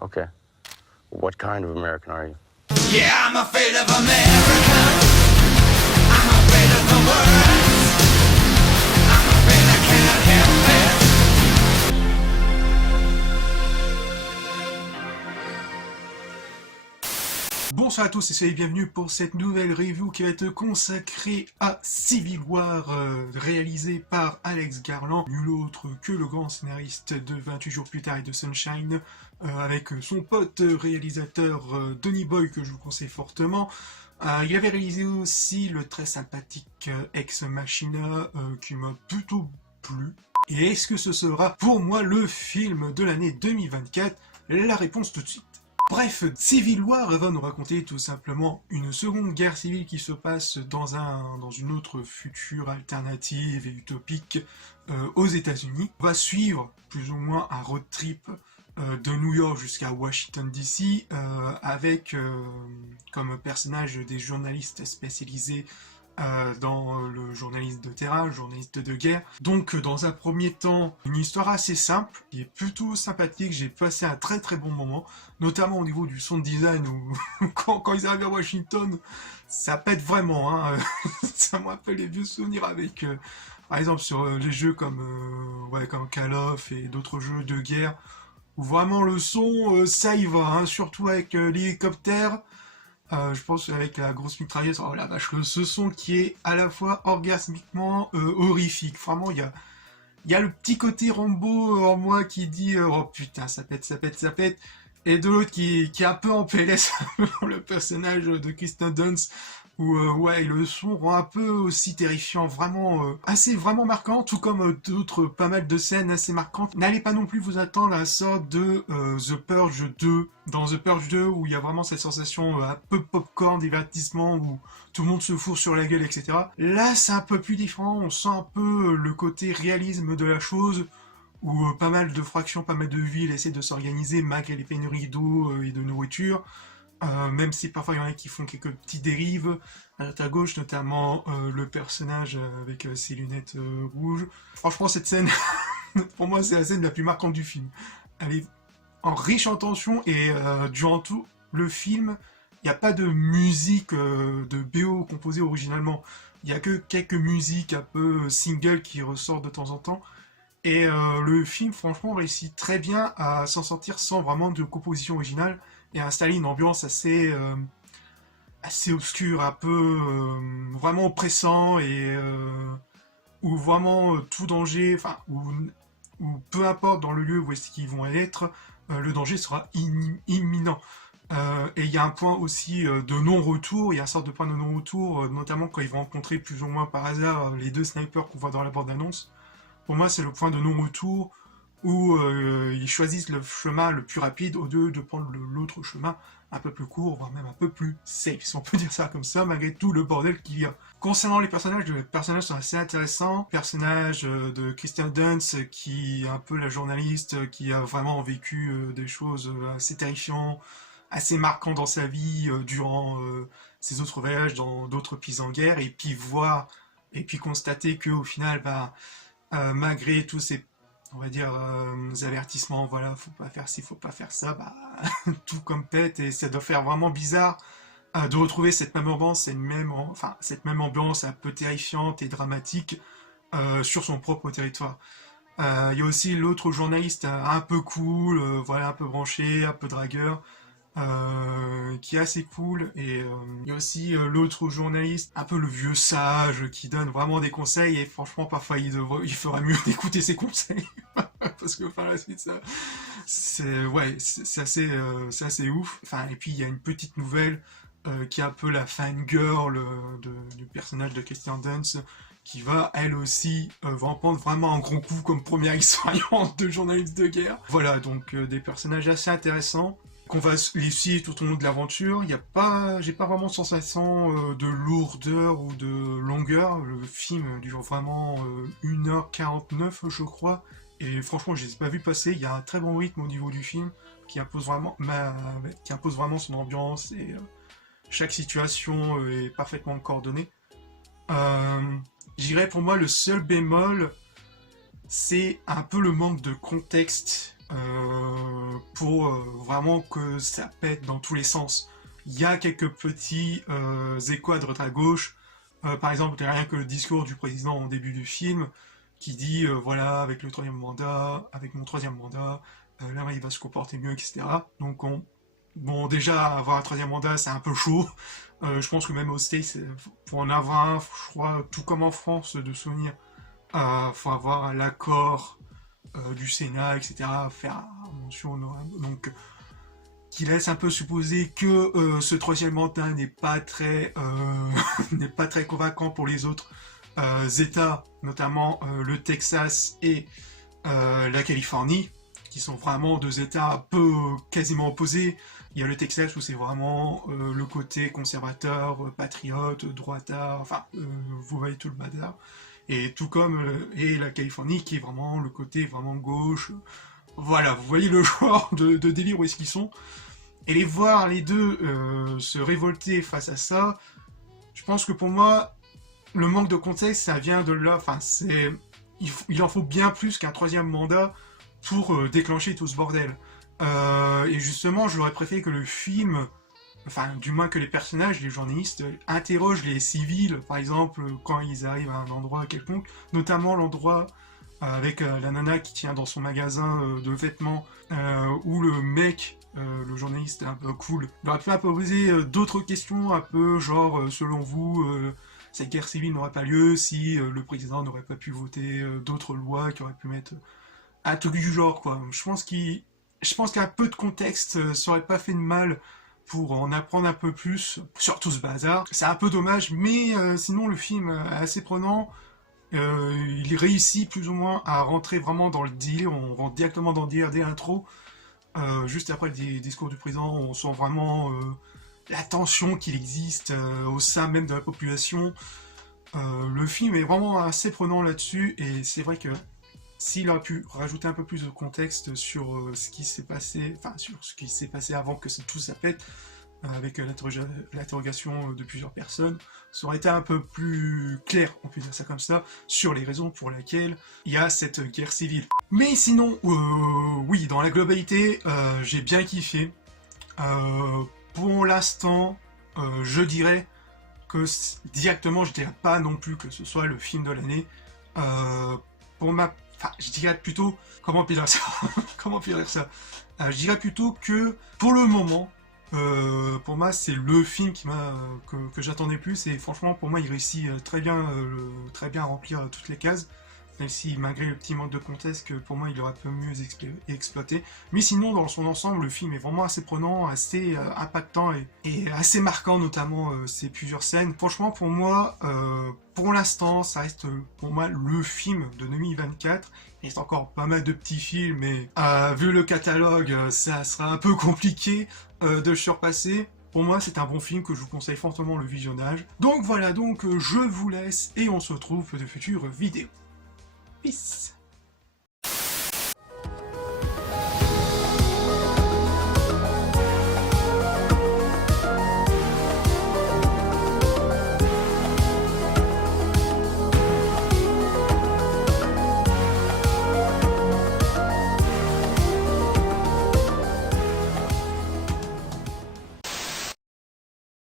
Okay. What kind of American are you? Yeah, I'm afraid of America. I'm afraid of the world. I'm afraid I can't help it. Bonsoir à tous et soyez bienvenus pour cette nouvelle review qui va être consacrée à Civil War, réalisé par Alex Garland, nul autre que le grand scénariste de 28 jours plus tard et de Sunshine, avec son pote réalisateur Donny Boy, que je vous conseille fortement. Il avait réalisé aussi le très sympathique Ex Machina, qui m'a plutôt plu. Et est-ce que ce sera pour moi le film de l'année 2024? La réponse tout de suite. Bref, Civil War va nous raconter tout simplement une seconde guerre civile qui se passe dans une autre future alternative et utopique aux États-Unis. On va suivre plus ou moins un road trip de New York jusqu'à Washington DC avec comme personnage des journalistes spécialisés dans le journaliste de terrain, le journaliste de guerre. Donc dans un premier temps, une histoire assez simple, qui est plutôt sympathique, j'ai passé un très très bon moment, notamment au niveau du sound design, où quand ils arrivent à Washington, ça pète vraiment, hein. Ça me rappelle les vieux souvenirs avec, par exemple sur les jeux comme Call of et d'autres jeux de guerre, où vraiment le son, ça y va, hein, surtout avec l'hélicoptère. Je pense avec la grosse mitrailleuse, oh la vache, ce son qui est à la fois orgasmiquement horrifique. Vraiment, il y a le petit côté Rambo en moi qui dit oh putain, ça pète, ça pète, ça pète. Et de l'autre qui est un peu en PLS, le personnage de Kirsten Dunst, où ouais, le son rend un peu aussi terrifiant, vraiment vraiment marquant, tout comme d'autres pas mal de scènes assez marquantes. N'allez pas non plus vous attendre à la sorte de The Purge 2, dans The Purge 2 où il y a vraiment cette sensation un peu popcorn, divertissement, où tout le monde se fourre sur la gueule, etc. Là, c'est un peu plus différent, on sent un peu le côté réalisme de la chose, où pas mal de fractions, pas mal de villes essaient de s'organiser malgré les pénuries d'eau et de nourriture. Même si parfois il y en a qui font quelques petites dérives à droite à gauche, notamment le personnage avec ses lunettes rouges. Franchement, cette scène, pour moi, c'est la scène la plus marquante du film. Elle est en riche en tension et durant tout le film, il n'y a pas de musique de BO composée originalement. Il n'y a que quelques musiques un peu single qui ressortent de temps en temps. Et le film, franchement, réussit très bien à s'en sortir sans vraiment de composition originale et à installer une ambiance assez obscure, un peu vraiment oppressant et où vraiment tout danger, enfin, où peu importe dans le lieu où est-ce qu'ils vont être, le danger sera imminent. Et il y a un point aussi de non-retour, il y a une sorte de point de non-retour, notamment quand ils vont rencontrer plus ou moins par hasard les deux snipers qu'on voit dans la bande-annonce. Pour moi, c'est le point de non-retour où ils choisissent le chemin le plus rapide au lieu de prendre l'autre chemin un peu plus court, voire même un peu plus safe, si on peut dire ça comme ça, malgré tout le bordel qu'il y a. Concernant les personnages sont assez intéressants. Le personnage de Kirsten Dunst, qui est un peu la journaliste, qui a vraiment vécu des choses assez terrifiantes, assez marquantes dans sa vie durant ses autres voyages dans d'autres pays en guerre, et puis constater qu'au final, malgré tous ces, on va dire, avertissements, voilà, faut pas faire ci, faut pas faire ça, tout comme pète, et ça doit faire vraiment bizarre de retrouver cette même ambiance, cette même ambiance un peu terrifiante et dramatique sur son propre territoire. Il y a aussi l'autre journaliste un peu cool, voilà, un peu branché, un peu dragueur, qui est assez cool, et il y a aussi l'autre journaliste, un peu le vieux sage, qui donne vraiment des conseils, et franchement parfois il ferait mieux d'écouter ses conseils, parce que par la suite c'est assez ouf. Enfin, et puis il y a une petite nouvelle qui est un peu la fangirl du personnage de Kirsten Dunst, qui va elle aussi en prendre vraiment un gros coup comme première expérience de journaliste de guerre. Voilà, donc des personnages assez intéressants qu'on va les suivre tout au long de l'aventure. J'ai pas vraiment sensation de lourdeur ou de longueur. Le film dure vraiment 1h49 je crois, et franchement je les ai pas vus passer. Il y a un très bon rythme au niveau du film qui impose vraiment son ambiance, et chaque situation est parfaitement coordonnée. J'irais pour moi le seul bémol, c'est un peu le manque de contexte pour vraiment que ça pète dans tous les sens. Il y a quelques petits échos à droite à gauche. Par exemple, rien que le discours du président au début du film qui dit voilà, avec le troisième mandat, avec mon troisième mandat, là il va se comporter mieux, etc. Donc bon, déjà avoir un troisième mandat c'est un peu chaud. Je pense que même aux States, pour en avoir un, je crois, tout comme en France, de souvenir, faut avoir l'accord du Sénat, etc. Faire mention honorable. Donc qui laisse un peu supposer que ce troisième mandat n'est pas très n'est pas très convaincant pour les autres États, notamment le Texas et la Californie, qui sont vraiment deux États un peu quasiment opposés. Il y a le Texas où c'est vraiment le côté conservateur, patriote, droitard, enfin, vous voyez tout le bazar. Et tout comme et la Californie qui est vraiment le côté vraiment gauche. Voilà, vous voyez le genre de délire où est-ce qu'ils sont. Et les voir les deux se révolter face à ça, je pense que pour moi, le manque de contexte, ça vient de là. Enfin, il en faut bien plus qu'un troisième mandat pour déclencher tout ce bordel. Et justement, j'aurais préféré que le film, enfin, du moins que les personnages, les journalistes, interrogent les civils, par exemple, quand ils arrivent à un endroit quelconque, notamment l'endroit avec la nana qui tient dans son magasin de vêtements, où le mec, le journaliste un peu cool, il aurait pu poser d'autres questions, un peu genre, selon vous, cette guerre civile n'aurait pas lieu si le président n'aurait pas pu voter d'autres lois qui auraient pu mettre un truc du genre, quoi. Je pense qu'un peu de contexte ça aurait pas fait de mal pour en apprendre un peu plus sur tout ce bazar. C'est un peu dommage, mais sinon le film est assez prenant. Il réussit plus ou moins à rentrer vraiment dans le deal. On rentre directement dans le deal dès l'intro. Juste après le discours du président, on sent vraiment la tension qu'il existe au sein même de la population. Le film est vraiment assez prenant là-dessus, et c'est vrai que s'il aurait pu rajouter un peu plus de contexte sur ce qui s'est passé, enfin sur ce qui s'est passé avant que tout ça pète, avec l'interrogation de plusieurs personnes, ça aurait été un peu plus clair, on peut dire ça comme ça, sur les raisons pour lesquelles il y a cette guerre civile. Mais sinon, oui, dans la globalité, j'ai bien kiffé. Pour l'instant, je dirais que directement, je dirais pas non plus que ce soit le film de l'année. Enfin, je dirais plutôt, comment dire ça comment dire ça je dirais plutôt que, pour le moment, pour moi, c'est le film que j'attendais plus, et franchement, pour moi, il réussit très bien à remplir toutes les cases, même si, malgré le petit manque de contexte, que pour moi, il aurait pu mieux exploiter. Mais sinon, dans son ensemble, le film est vraiment assez prenant, assez impactant et assez marquant, notamment ces plusieurs scènes. Franchement, pour moi, pour l'instant, ça reste pour moi le film de 2024. Il reste encore pas mal de petits films, mais vu le catalogue, ça sera un peu compliqué de le surpasser. Pour moi, c'est un bon film que je vous conseille fortement le visionnage. Donc voilà, je vous laisse et on se retrouve pour de futures vidéos. Peace.